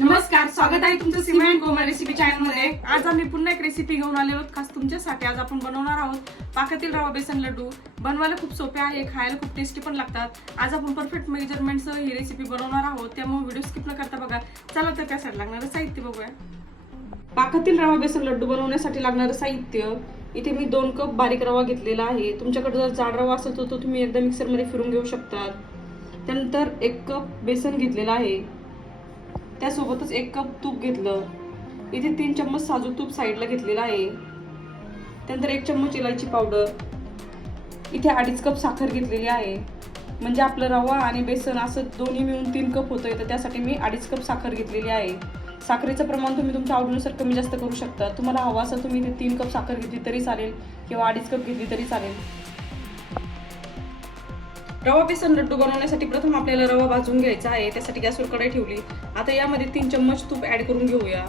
नमस्कार स्वागत आहे तुमचं सिमेंट गोमा रेसिपी चॅनलमध्ये. आज आम्ही पुन्हा एक रेसिपी घेऊन आले आहोत खास तुमच्यासाठी. आज आपण बनवणार आहोत पाकातील रवा बेसन लड्डू. बनवायला खूप सोपे आहे खायला खूप टेस्टी पण लागतात. आज आपण परफेक्ट मेजरमेंटसह ही रेसिपी बनवणार आहोत. त्यामुळे व्हिडिओ स्किप न करता बघा. चला तर त्यासाठी लागणारं साहित्य बघूया. पाकातील रवा बेसन लड्डू बनवण्यासाठी लागणारं साहित्य. इथे मी दोन कप बारीक रवा घेतलेला आहे. तुमच्याकडे जर जाड रवा असेल तर तो तुम्ही एकदा मिक्सरमध्ये फिरून घेऊ शकतात. त्यानंतर एक कप बेसन घेतलेला आहे. त्यासोबतच एक कप तूप घेतलं. इथे तीन चम्मच साजूक तूप साईडला घेतलेला आहे. त्यानंतर एक चम्मच इलायची पावडर इथे अडीच कप साखर घेतलेली आहे. म्हणजे आपलं रवा आणि बेसन असं दोन्ही मिळून तीन कप होतं तर त्यासाठी मी अडीच कप साखर घेतलेली आहे. साखरेचं प्रमाण तुम्ही तुमच्या आवडीनुसार कमी जास्त करू शकता. तुम्हाला हवा असं तुम्ही इथे तीन कप साखर घेतली तरी चालेल किंवा अडीच कप घेतली तरी चालेल. रवा बेसन लड्डू बनवण्यासाठी प्रथम आपल्याला रवा भाजून घ्यायचा आहे. त्यासाठी गॅसवर कढई ठेवली. आता यामध्ये तीन चम्मच तूप ऍड करून घेऊया.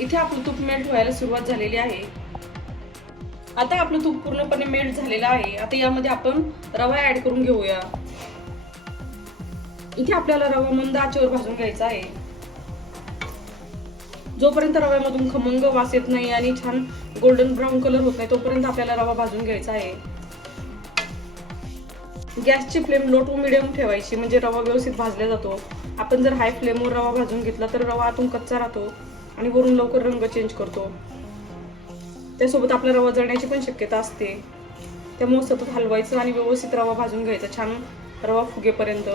इथे आपलं तूप मेल्ट व्हायला सुरुवात झालेली आहे. आता आपलं तूप पूर्णपणे मेल्ट झालेलं आहे. आता यामध्ये आपण रवा ऍड करून घेऊया. इथे आपल्याला रवा मंद आचेवर भाजून घ्यायचा आहे. जोपर्यंत रव्यामधून खमंग वास येत नाही आणि छान गोल्डन ब्राऊन कलर होत नाही तोपर्यंत आपल्याला रवा भाजून घ्यायचा आहे. गॅसची फ्लेम लो टू मिडियम ठेवायची म्हणजे रवा व्यवस्थित भाजला जातो. आपण जर हाय फ्लेमवर रवा भाजून घेतला तर रवा आतून कच्चा राहतो आणि वरून लवकर रंग चेंज करतो. त्यासोबत आपला रवा जळण्याची पण शक्यता असते. त्यामुळे सतत हलवायचं आणि व्यवस्थित रवा भाजून घ्यायचा. छान रवा फुगेपर्यंत.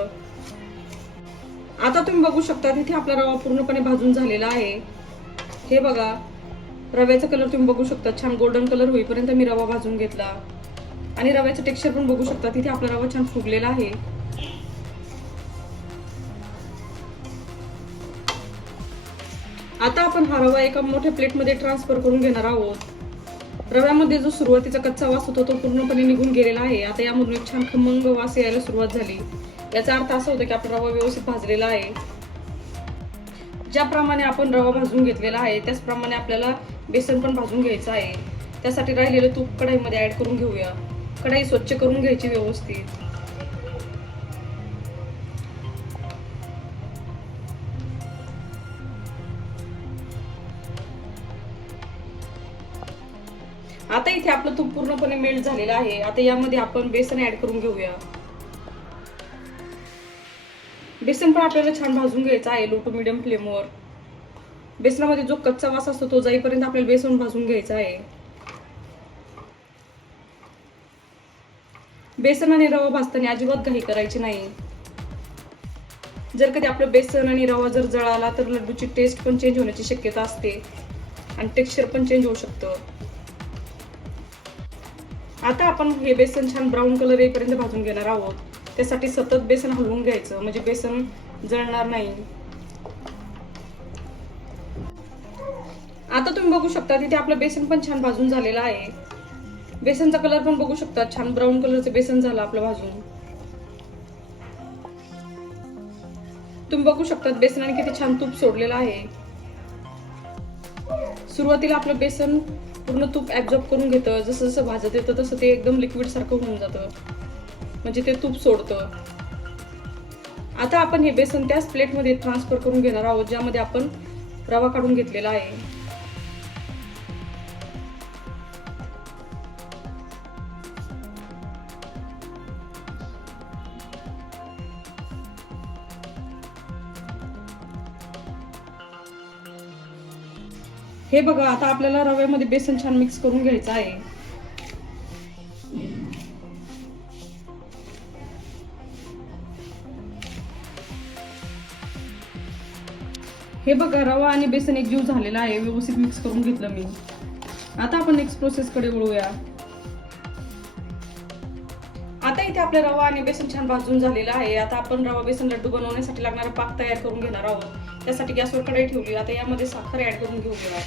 आता तुम्ही बघू शकता तिथे आपला रवा पूर्णपणे भाजून झालेला आहे. हे बघा रव्याचा कलर तुम्ही बघू शकता. छान गोल्डन कलर होईपर्यंत मी रवा भाजून घेतला. आणि रव्याचं टेक्स्चर पण बघू शकता. तिथे आपला रवा छान फुगलेला आहे. आता आपण हा रवा एका मोठ्या प्लेटमध्ये ट्रान्सफर करून घेणार आहोत. रव्यामध्ये जो सुरुवातीचा कच्चा वास होता तो पूर्णपणे निघून गेलेला आहे. आता यामधून एक छान खमंग वास यायला सुरुवात झाली. याचा अर्थ असा होतो की आपला रवा व्यवस्थित भाजलेला आहे. ज्याप्रमाणे आपण रवा भाजून घेतलेला आहे त्याचप्रमाणे आपल्याला बेसन पण भाजून घ्यायचं आहे. त्यासाठी राहिलेलं तूप कढाईमध्ये ऍड करून घेऊया. कढाई स्वच्छ करून घ्यायची व्यवस्थित. आता इथे आपलं तूप पूर्णपणे मेल्ट झालेलं आहे. आता यामध्ये आपण बेसन ऍड करून घेऊया. बेसन पण आपल्याला छान भाजून घ्यायचं आहे लो टू मिडियम फ्लेमवर बेसनामध्ये जो कच्चा वास असतो तो जाईपर्यंत आपल्याला बेसन भाजून घ्यायचा आहे. बेसन आणि रवा भाजताना अजिबात घाई करायची नाही. जर कधी आपलं बेसन आणि रवा जर जळाला तर लड्डूची टेस्ट पण चेंज होण्याची शक्यता असते. आणि टेक्स्चर पण चेंज होऊ शकतं. आता आपण हे बेसन छान ब्राऊन कलर येईपर्यंत भाजून घेणार आहोत. त्यासाठी सतत बेसन हलवून घ्यायचं म्हणजे बेसन जळणार नाही. आता तुम्ही बघू शकता तिथे आपलं बेसन पण छान भाजून झालेलं आहे. बेसनचा कलर पण बघू शकता छान ब्राऊन कलरचं बेसन झालं आपलं भाजून. तुम्ही बघू शकता बेसनाने किती छान तूप सोडलेलं आहे. सुरुवातीला आपलं बेसन पूर्ण तूप ऍब्झॉर्ब करून घेतं. जसं जसं भाजत येतं तसं ते एकदम लिक्विड सारखं होऊन जातं. म्हणजे ते तूप सोडतं. आता आपण हे बेसन त्याच प्लेटमध्ये ट्रान्सफर करून घेणार आहोत ज्यामध्ये आपण रवा काढून घेतलेला आहे. हे बघा आता आपल्याला रव्यामध्ये बेसन छान मिक्स करून घ्यायचं आहे. हे बघा रवा आणि बेसन एक जीव झालेला आहे. व्यवस्थित मिक्स करून घेतलं मी. आता आपण नेक्स्ट प्रोसेस कडे वळूया. आता इथे आपला रवा आणि बेसन छान भाजून झालेला आहे. आता आपण रवा बेसन लड्डू बनवण्यासाठी लागणारा पाक तयार करून घेणार आहोत. त्यासाठी गॅसवर कढई ठेवली. आता यामध्ये साखर ऍड करून घेऊया.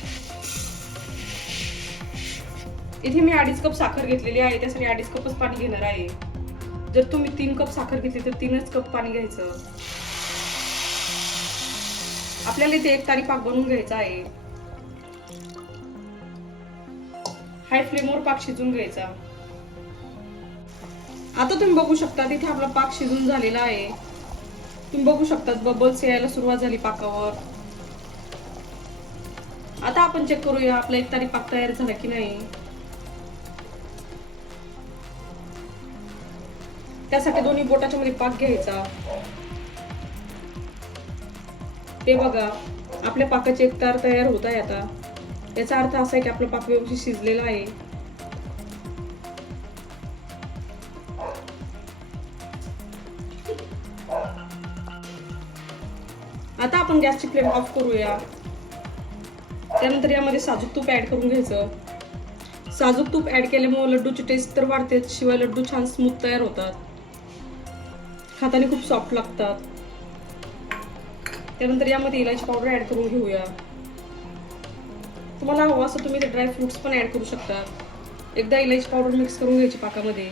इथे मी अडीच कप साखर घेतलेली आहे. त्यासाठी अडीच कपच पाणी घेणार आहे. जर तुम्ही तीन कप साखर घेतली तर तीनच कप पाणी घ्यायचं. आपल्याला इथे एक तारी पाक बनवून घ्यायचा आहे. हाय फ्लेमवर पाक शिजून घ्यायचा. आता तुम्ही बघू शकता तिथे आपला पाक शिजून झालेला आहे. तुम्ही बघू शकता बबल्स यायला सुरुवात झाली पाकावर. आता आपण चेक करूया आपला एक तारीख पाक तयार झाला की नाही. त्यासाठी दोन्ही बोटाच्या मध्ये पाक घ्यायचा. ते बघा आपल्या पाकाची एक तार तयार होत आहे आता. याचा अर्थ असा आहे की आपलं पाक व्यवस्थित शिजलेला आहे. आपण गॅसची फ्लेम ऑफ करूया. त्यानंतर यामध्ये साजूक तूप ऍड करून घ्यायचं. साजूक तूप ऍड केल्यामुळे लड्डूची टेस्ट तर वाढते शिवाय लड्डू छान स्मूथ तयार होतात. हाताने खूप सॉफ्ट लागतात. त्यानंतर यामध्ये इलायची पावडर ऍड करून घेऊया. तुम्हाला हवं असं तुम्ही ते ड्राय फ्रुट्स पण ऍड करू शकता. एकदा इलायची पावडर मिक्स करून घ्यायची पाकामध्ये.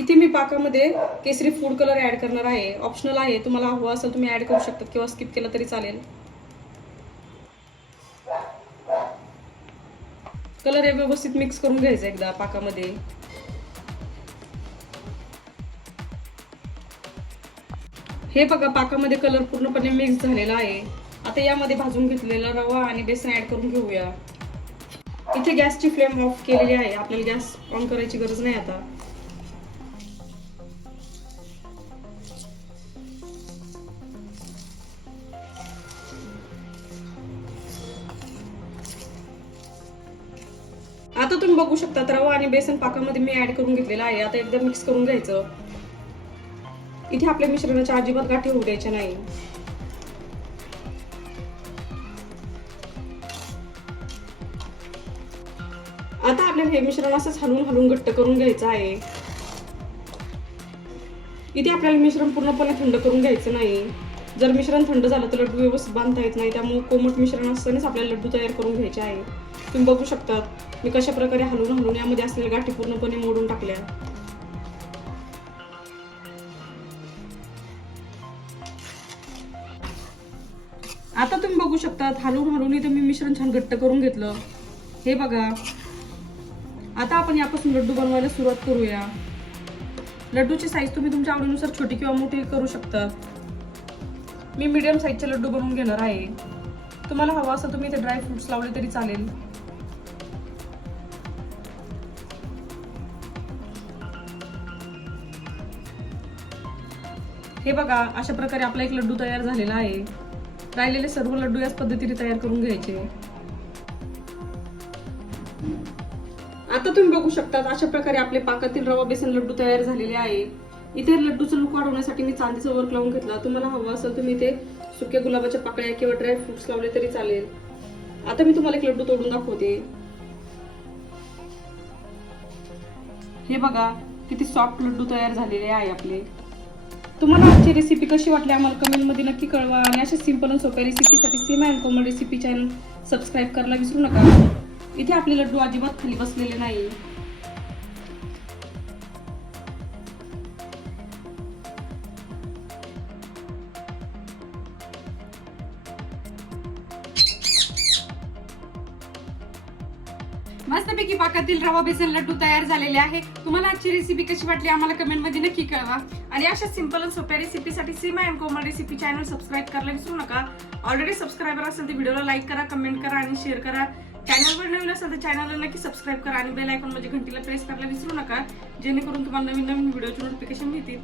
इथे मी पाकामध्ये केसरी फूड कलर ऍड करणार आहे. ऑप्शनल आहे. तुम्हाला हवं असेल तुम्ही ऍड करू शकता किंवा स्किप केलं तरी चालेल. कलर हे व्यवस्थित मिक्स करून घ्यायचं एकदा पाकामध्ये. हे बघा पाकामध्ये कलर पूर्णपणे मिक्स झालेला आहे. आता यामध्ये भाजून घेतलेला रवा आणि बेसन ऍड करून घेऊया. इथे गॅसची फ्लेम ऑफ केलेली आहे. आपल्याला गॅस ऑन करायची गरज नाही आता. बघू शकतात रवा आणि बेसन पाकामध्ये मी ऍड करून घेतलेला आहे. आता एकदा मिक्स करून घ्यायचं. इथे आपल्या मिश्रणाच्या अजिबात गाठी होऊ द्यायच्या नाही. आता आपल्याला हे मिश्रण असंच हलवून हलवून घट्ट करून घ्यायचं आहे. इथे आपल्याला मिश्रण पूर्णपणे थंड करून घ्यायचं नाही. जर मिश्रण थंड झालं तर लड्डू व्यवस्थित बांधता येत नाही. त्यामुळे कोमट मिश्रण असतानाच आपल्याला लड्डू तयार करून घ्यायचे आहे. तुम्ही बघू शकता मी कशा प्रकारे हलवून हलवून यामध्ये असलेल्या गाठी पूर्णपणे मोडून टाकल्या. आता तुम्ही बघू शकता हलवून हलवून इथं मी मिश्रण छान घट्ट करून घेतलं. हे बघा. आता आपण यापासून लड्डू बनवायला सुरुवात करूया. लड्डूची साईज तुम्ही तुमच्या आवडीनुसार छोटी किंवा मोठी करू शकता. मी मीडियम साईजचे लड्डू बनवून घेणार आहे. तुम्हाला हवा असं तुम्ही इथे ड्राय फ्रुट्स लावले तरी चालेल. हे बघा अशा प्रकारे आपला एक लड्डू तयार झालेला आहे. राहिलेले सर्व लड्डू याच पद्धतीने तयार करून घ्यायचे. आता तुम्ही बघू शकता अशा प्रकारे आपले पाकातील रवा बेसन लड्डू तयार झालेले आहे. इथे लड्डूचं लुक वाढवण्यासाठी मी चांदीचा वर्क लावून घेतला. तुम्हाला हवं असं तुम्ही इथे सुक्या गुलाबाच्या पाकळ्या किंवा ड्राय फ्रुट्स लावले तरी चालेल. आता मी तुम्हाला एक लड्डू तोडून दाखवते. हे बघा किती सॉफ्ट लड्डू तयार झालेले आहे आपले. तुम्हाला आजची रेसिपी कशी वाटली आम्हाला कमेंटमध्ये नक्की कळवा आणि अशा सिंपल आणि सोप्या रेसिपीसाठी Seema and Komal recipe channel subscribe करायला विसरू नका. इथे आपले लड्डू अजिबात खाली बसलेले नाही मस्तपैकी पाकातील रवा बेसन लड्डू तयार झालेले आहे. तुम्हाला आजची रेसिपी कशी वाटली आम्हाला कमेंटमध्ये नक्की कळवा. आणि अशा सिंपल आणि सोप्या रेसिपीसाठी Seema and Komal recipe channel subscribe करायला विसरू नका. ऑलरेडी सबस्क्रायबर असेल तर व्हिडिओला लाईक करा कमेंट करा आणि शेअर करा. चॅनलवर नवीन असेल तर चॅनलला नक्की सबस्क्राईब करा आणि बेल आयकॉन म्हणजे घंटीला प्रेस करायला विसरू नका. जेणेकरून तुम्हाला नवीन नवीन व्हिडिओचे नोटिफिकेशन मिळतील.